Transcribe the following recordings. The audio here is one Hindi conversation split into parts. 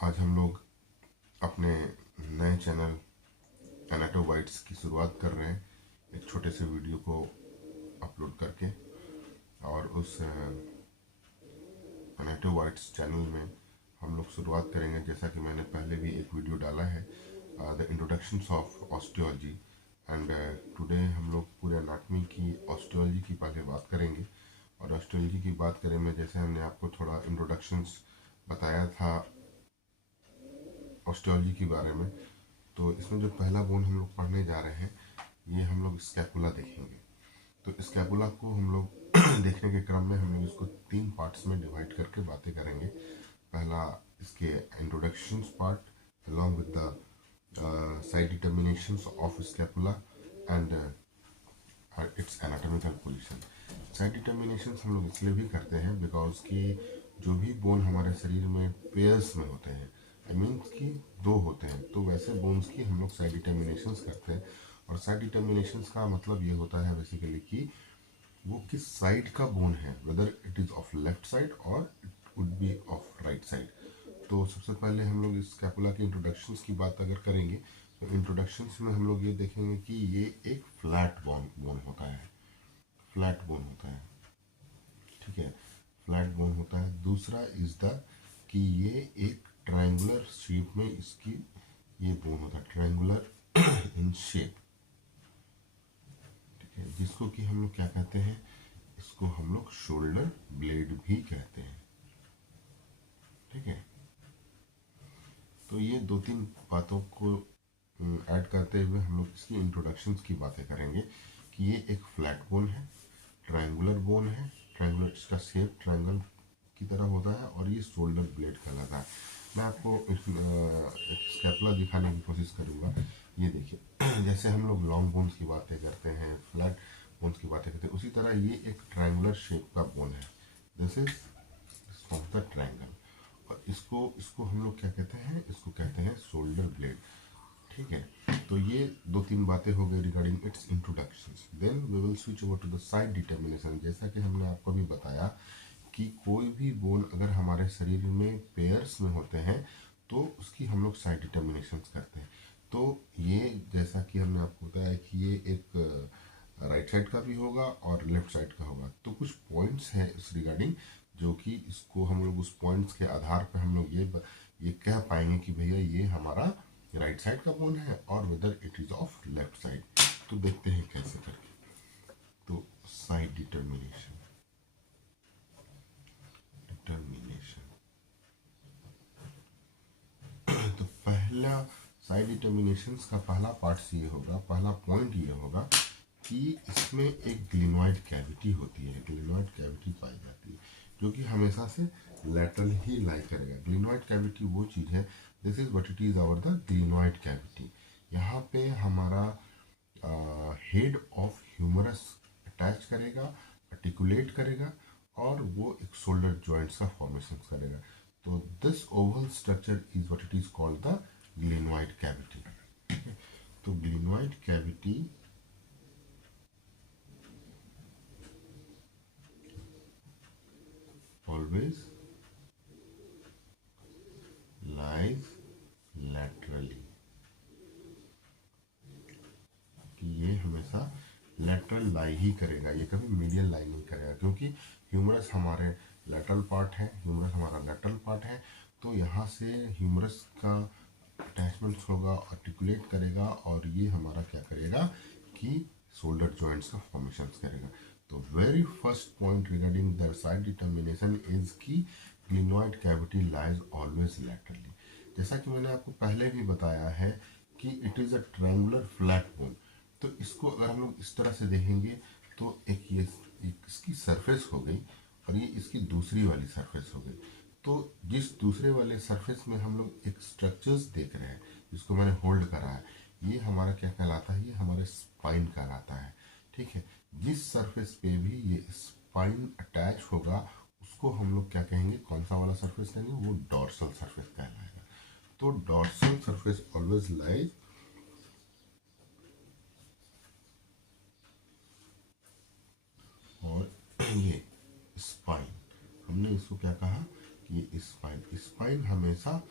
आज हम लोग अपने नए चैनल एनाटोबाइट्स की शुरुआत कर रहे हैं, एक छोटे से वीडियो को अपलोड करके। और उस एनाटोबाइट्स चैनल में हम लोग शुरुआत करेंगे, जैसा कि मैंने पहले भी एक वीडियो डाला है, the introductions of osteology. And today हम लोग पूरे एनाटमी की ऑस्टियोलॉजी की पहले बात करेंगे। और ऑस्टियोलॉजी की बात करें में, जैसे हमने आपको थोड़ा इंट्रोडक्शंस बताया था ऑस्टियोलॉजी के बारे में, तो इसमें जो पहला बोन हम लोग पढ़ने जा रहे हैं, ये हम लोग स्कैपुला देखेंगे। तो स्कैपुला को हम लोग देखने के क्रम में हम लोग इसको 3 पार्ट्स में डिवाइड करके बातें करेंगे। पहला इसके introduction part along with the side determinations of scapula and its anatomical position. Side determinations हम लोग इसलिए भी करते हैं बिकॉज कि जो भी बोन हमारे शरीर में पेयर्स में होते हैं, आई मीन्स कि 2 होते हैं, तो वैसे बोन्स की हम लोग साइड डिटर्मिनेशंस करते हैं। और साइड डिटर्मिनेशंस का मतलब ये होता है बेसिकली कि वो किस साइड का बोन है, whether it is of left side और it would be of right side. तो सबसे पहले हम लोग इस स्कैपुला के इंट्रोडक्शंस की बात अगर करेंगे, तो इंट्रोडक्शंस में हम लोग ये देखेंगे कि ये एक फ्लैट बोन होता है, फ्लैट बोन होता है, ठीक है, फ्लैट बोन होता है। दूसरा इज द कि ये एक ट्रायंगुलर शेप में इसकी ये बोन होता है, ट्रायंगुलर इन शेप, ठीक है, जिसको कि हम लोग क्या कहते हैं, इसको हम लोग शोल्डर ब्लेड भी कहते हैं, ठीक है। तो ये 2-3 बातों को ऐड करते हुए हम लोग इसकी इंट्रोडक्शंस की बातें करेंगे कि ये एक फ्लैट बोन है, ट्रायंगुलर बोन है, ट्रायंगुलर, इसका शेप ट्रायंगल की तरह होता है, और ये शोल्डर ब्लेड कहलाता है। मैं आपको एक स्कैपुला दिखाने की कोशिश करूँगा। ये देखिए, जैसे हम लोग लॉन्ग बोन्स की बातें करते हैं, फ्लैट बोन्स की बातें करते हैं, उसी तरह ये एक ट्रायंगुलर शेप का बोन है। This is of the triangle. और इसको इसको हम लोग क्या कहते हैं, इसको कहते हैं शोल्डर ब्लेड, ठीक है। तो ये 2-3 बातें हो गई regarding its introductions. Then we will switch over to the side determination. जैसा कि हमने आपको भी बताया कि कोई भी बोन अगर हमारे शरीर में पेयर्स में होते हैं, तो उसकी हम लोग साइड डिटर्मिनेशंस करते हैं। तो ये जैसा कि हमने आपको बताया कि ये एक राइट साइड का भी होगा और लेफ्ट साइड का होगा। तो कुछ पॉइंट्स हैं इस रिगार्डिंग, जो कि इसको हम लोग उस पॉइंट्स के आधार पर हम लोग ये कह पाएंगे कि भैया ये हमारा राइट साइड का बोन है और whether it is of left side. तो देखते हैं कैसे करके। तो साइड डिटर्मिनेशन, तो पहला साइड डिटर्मिनेशंस का पहला पार्ट ये होगा, पहला पॉइंट ये होगा कि इसमें एक ग्लिनॉइड कैविटी होती है, ग्लिनॉइड कैविटी पाई जाती है, जो कि हमेशा से लैटरल ही लाई करेगा। ग्लिनॉइड कैविटी वो चीज़ है, this is what it is our the glenoid cavity. यहाँ पे हमारा हेड ऑफ ह्यूमरस अटैच करेगा, आर्टिकुलेट करेगा, और वो एक शोल्डर जॉइंट्स का फॉर्मेशन करेगा। तो this oval structure is what it is called the glenoid cavity. तो glenoid cavity always lies laterally, कि ये हमेशा लेटरल लाई ही करेगा, ये कभी मीडियल लाई नहीं करेगा, क्योंकि ह्यूमरस हमारे लेटरल पार्ट है, ह्यूमरस हमारा लेटरल पार्ट है। तो यहाँ से ह्यूमरस का अटैचमेंट होगा, आर्टिकुलेट करेगा, और ये हमारा क्या करेगा कि शोल्डर जॉइंट्स का फॉर्मेशन करेगा। तो very first point regarding the side determination is की glenoid cavity lies always laterally. जैसा कि मैंने आपको पहले भी बताया है कि it is a triangular flat bone. तो इसको अगर हम लोग इस तरह से देखेंगे, तो एक इसकी सरफेस हो गई, और ये इसकी दूसरी वाली सरफेस हो गई। तो जिस दूसरे वाले सरफेस में हम लोग एक स्ट्रक्चर्स देख रहे हैं, जिसको मैंने होल्ड करा है, ये हमारा क्या कहलाता है, ये हमारे स्पाइन कहलाता है, ठीक है। जिस सरफेस पे भी ये स्पाइन अटैच होगा, उसको हम लोग क्या कहेंगे, कौन सा वाला सरफेस कहेंगे, वो डॉर्सल सरफेस कहलाएगा। तो डॉर्सल सरफेस ऑलवेज लाइज और ये स्पाइन, हमने इसको क्या कहा कि ये स्पाइन, स्पाइन हमेशा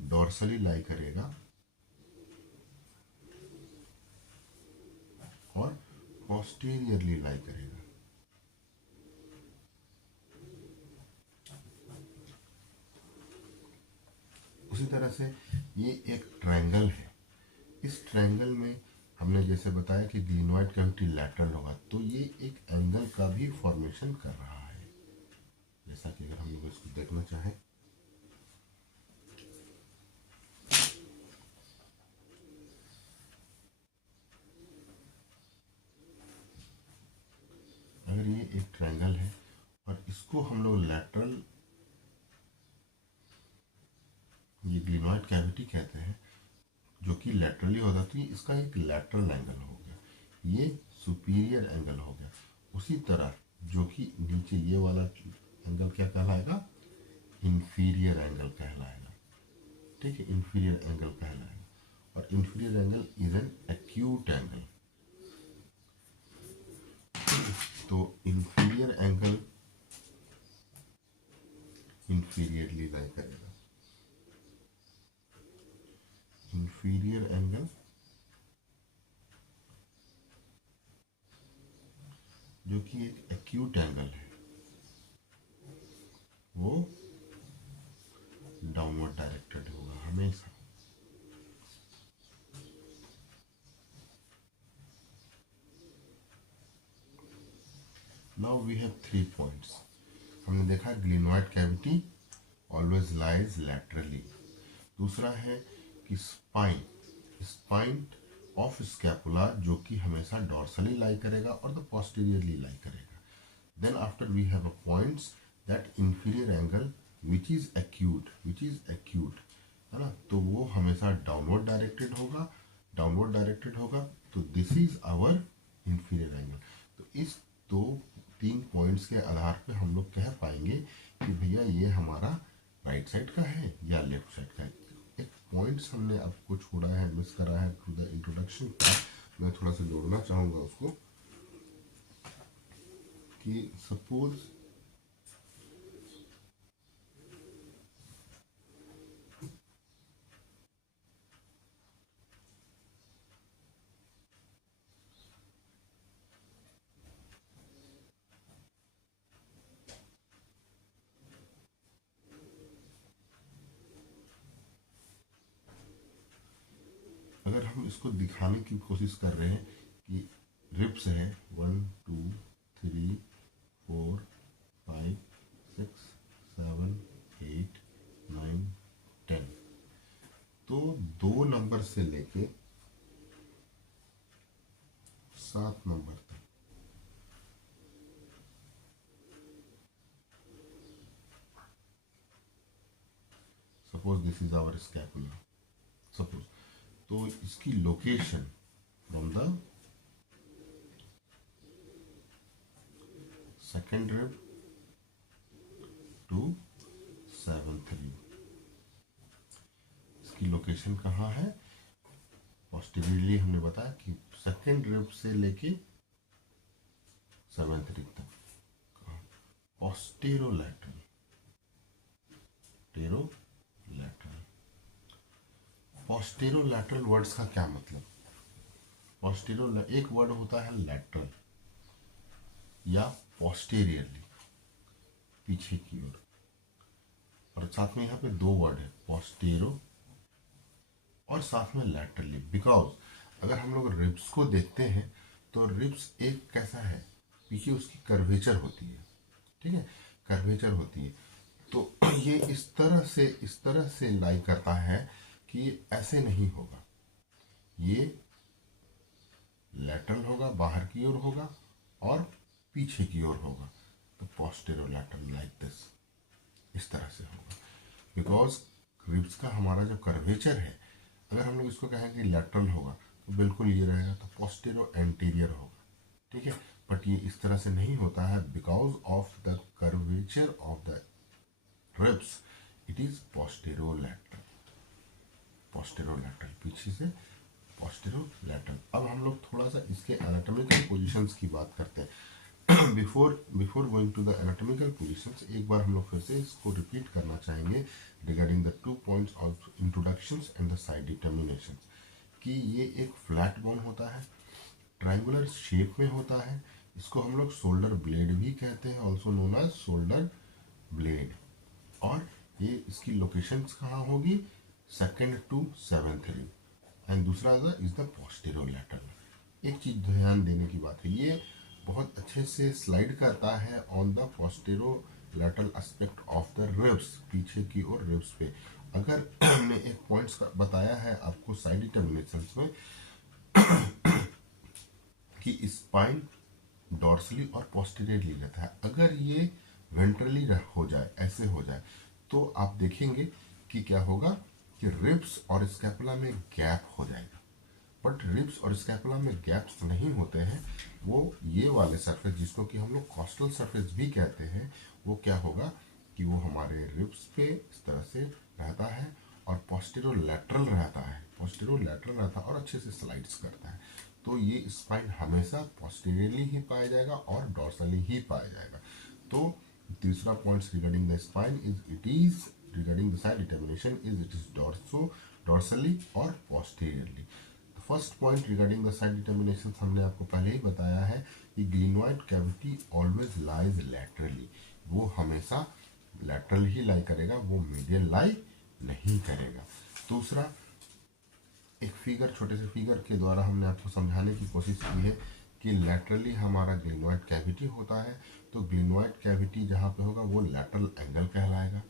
डॉर्सली लाई करेगा और पोस्टीरियरली लाई करेगा। उसी तरह से ये एक ट्रायंगल है। इस ट्रायंगल में हमने जैसे बताया कि ग्लिनोइड कैविटी लैटरल होगा, तो ये एक एंगल का भी फॉर्मेशन कर रहा है। जैसा कि अगर हम लोग इसको देखना चाहें, अगर ये एक ट्रायंगल है और इसको हम लोग लैटरल, ये ग्लिनोइड कैविटी कहते हैं, जो कि लैटरली होता है, तो ये इसका एक लैटरल एंगल हो गया, ये सुपीरियर एंगल हो गया। उसी तरह जो कि नीचे ये वाला एंगल क्या कहलाएगा, इंफीरियर एंगल कहलाएगा। ठीक है, इंफीरियर एंगल कहलाएगा। और inferior angle is an acute angle. तो इंफीरियर एंगल इंफीरियरली लाई करेगा। इंफीरियर एंगल जो कि एक एक्यूट एंगल है, वो डाउनवर्ड डायरेक्टेड होगा हमेशा। Now we have 3 points. हमने देखा glenoid cavity always lies laterally. दूसरा है कि स्पाइन ऑफ स्कैपुला जो कि हमेशा डॉर्सली लाई करेगा और द पोस्टीरियरली लाई करेगा। Then after we have a points that inferior angle which is acute है ना, तो वो हमेशा डाउनवर्ड डायरेक्टेड होगा। तो this is our inferior angle. तो इस 2-3 पॉइंट्स के आधार पे हम लोग कह पाएंगे कि भैया ये हमारा राइट साइड का है या लेफ्ट साइड का है। एक पॉइंट्स हमने आपको छोड़ा है, मिस करा है थ्रू द इंट्रोडक्शन का, मैं थोड़ा सा जोड़ना चाहूँगा उसको, कि सपोज अगर हम इसको दिखाने की कोशिश कर रहे हैं कि रिब्स है 1 2 3 4 5 6 7 8 9 10, तो 2 नंबर से लेके 7 नंबर तक, suppose this is our scapula, suppose, तो इसकी location from the second rib to 7th rib, इसकी लोकेशन कहाँ है, पोस्टीरियरली हमने बताया कि सेकेंड रिब से लेके 7th रिब तक, पोस्टेरोलैटरल, पोस्टेरोलैटरल वर्ड्स का क्या मतलब, एक वर्ड होता है लैटरल या पोस्टेरियरली, पीछे की ओर, और साथ में यहाँ पे 2 वर्ड है, पोस्टेरो और साथ में लैटरली। बिकॉज अगर हम लोग रिब्स को देखते हैं तो रिब्स एक कैसा है, पीछे उसकी कर्वेचर होती है, ठीक है, कर्वेचर होती है, तो ये इस तरह से लाई करता है कि ऐसे नहीं होगा, ये लैटरल होगा, बाहर की ओर होगा और पीछे की ओर होगा, तो पोस्टेरोलैटरल लाइक दिस, इस तरह से होगा। बिकॉज रिब्स का हमारा जो कर्वेचर है, अगर हम लोग इसको कहें कि लैटरल होगा तो बिल्कुल ये रहेगा, तो पोस्टेरो एंटीरियर होगा, ठीक है, बट ये इस तरह से नहीं होता है, because of the curvature of the ribs it is posterolateral, पीछे से पोस्टेरोलैटरल। अब हम लोग थोड़ा सा इसके एनाटॉमिकल पोजीशंस की बात करते हैं। Before going to the anatomical positions, एक बार हम लोग फिर से इसको रिपीट करना चाहेंगे regarding the 2 points of introductions and the side determinations, कि ये एक फ्लैट बोन होता है, ट्रायंगुलर शेप में होता है, इसको हम लोग शोल्डर ब्लेड भी कहते हैं, also known as shoulder blade. और ये इसकी लोकेशंस कहाँ होगी, second to seventh rib, and दूसरा इज द पोस्टीरियर लैटरल। एक चीज ध्यान देने की बात है, ये बहुत अच्छे से स्लाइड करता है on the posterior lateral aspect of the ribs, पीछे की ओर रिब्स पे। अगर हमने एक पॉइंट्स बताया है आपको साइड डिटर्मिनेशंस में कि स्पाइन डॉर्सली और पोस्टीरियरली रहता है, अगर ये वेंट्रली हो जाए, ऐसे हो जाए, तो आप देखेंगे कि क्या होगा कि रिब्स और स्कैपुला में गैप हो जाएगा। बट रिब्स और स्कैपुला में गैप्स नहीं होते हैं, वो ये वाले सरफेस जिसको कि हम लोग कॉस्टल सरफेस भी कहते हैं, वो क्या होगा कि वो हमारे रिब्स पे इस तरह से रहता है और पोस्टीरियर लैटरल रहता है, पोस्टीरियर लैटरल रहता है और अच्छे से स्लाइड्स करता है। तो ये स्पाइन हमेशा पोस्टीरियरली ही पाया जाएगा और डॉर्सली ही पाया जाएगा। तो तीसरा point regarding the spine is it is regarding the side determination is it is dorsally और posteriorly. First point regarding the side determination हमने आपको पहले ही बताया है कि glenoid cavity always lies laterally, वो हमेशा लैटरल ही लाई करेगा, वो मीडियल लाई नहीं करेगा। दूसरा, एक फिगर, छोटे से फिगर के द्वारा हमने आपको समझाने की कोशिश की है कि लैटरली हमारा ग्लिनोइड कैविटी होता है, तो ग्लिनोइड कैविटी जहाँ पे होगा वो लैटरल एंगल कहलाएगा।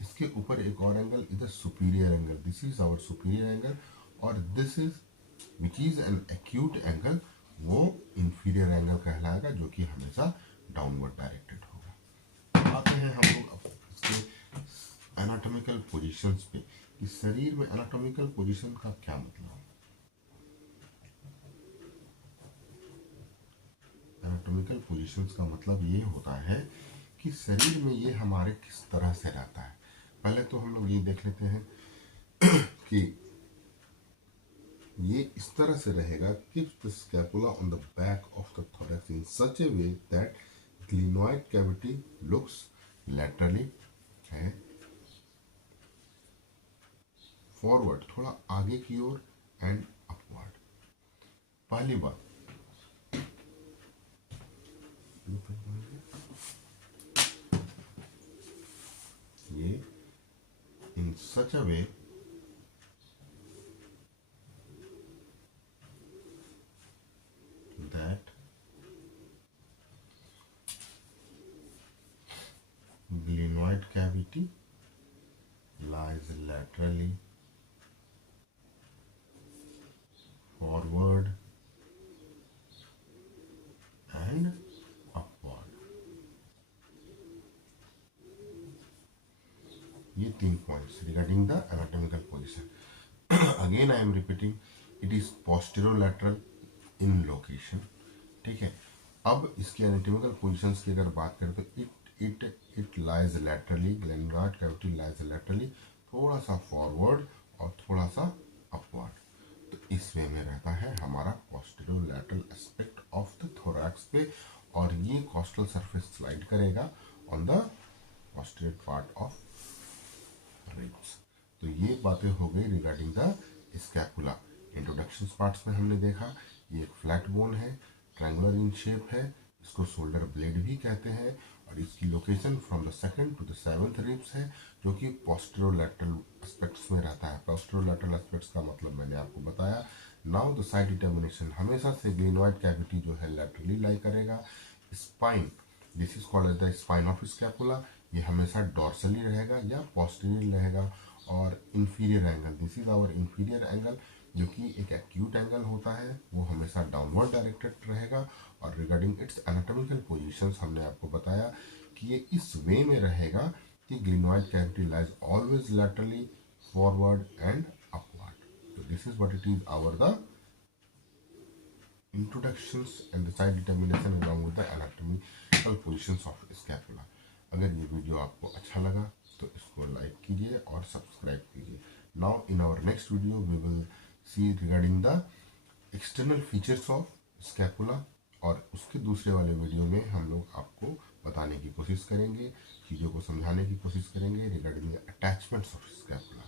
इसके ऊपर एक और angle is the superior angle, this is our superior angle, और this is which is an acute angle, वो इंफीरियर एंगल कहलाएगा, जो कि हमेशा डाउनवर्ड डायरेक्टेड होगा। आते हैं हम लोग इसके एनाटॉमिकल पोजीशंस पे, कि शरीर में एनाटॉमिकल पोजीशन का क्या मतलब है। एनाटॉमिकल पोजीशंस का मतलब ये होता है कि शरीर में ये हमारे किस तरह से रहता है। पहले तो हम लोग ये देख लेते हैं कि ये इस तरह से रहेगा, keeps the scapula on the back of the thorax in such a way that glenoid cavity looks laterally है फॉरवर्ड, थोड़ा आगे की ओर, एंड अपवर्ड। पहली बात, ये in such a way that glenoid cavity lies laterally forward and upward। ये 3 points regarding the anatomical position. Again I am repeating, it is posterolateral in location, ठीक है। अब इसके एनाटॉमिकल पोजीशंस की अगर बात करें तो it lies laterally, glenoid cavity lies laterally, थोड़ा सा फॉरवर्ड और थोड़ा सा अपवर्ड। तो इस वे में रहता है हमारा posterolateral aspect of the thorax पे, और ये कॉस्टल सरफेस स्लाइड करेगा on the posterior part of ribs. तो ये बातें हो गई regarding the scapula. Introduction parts में हमने देखा ये एक फ्लैट बोन है, ट्रायंगुलर इन शेप है, इसको शोल्डर ब्लेड भी कहते हैं, और इसकी location from the second to the seventh ribs है, जो कि पोस्टीरोलैटरल एस्पेक्ट्स में रहता है। पोस्टीरोलैटरल एस्पेक्ट्स का मतलब मैंने आपको बताया। नाउ द साइड डिटर्मिनेशन, हमेशा से ग्लिनोइड कैविटी जो है लैटरली लाई करेगा। Spine, this is called as the spine of scapula, ये हमेशा डॉर्सली रहेगा या पोस्टीरियर रहेगा। और inferior angle, this is our inferior angle, जो कि एक एक्यूट एंगल होता है, वो हमेशा डाउनवर्ड डायरेक्टेड रहेगा। और रिगार्डिंग इट्स एनाटॉमिकल पोजीशंस हमने आपको बताया कि ये इस वे में रहेगा कि glenoid cavity lies always laterally forward and upward. तो this is what it is our the introductions and the side determination along with the anatomical positions of scapula। अगर ये वीडियो आपको अच्छा लगा तो इसको लाइक कीजिए और सब्सक्राइब कीजिए। Now in our next video we will see regarding the external features of scapula, और उसके दूसरे वाले वीडियो में हम लोग आपको बताने की कोशिश करेंगे, चीज़ों को समझाने की कोशिश करेंगे regarding the attachments of scapula.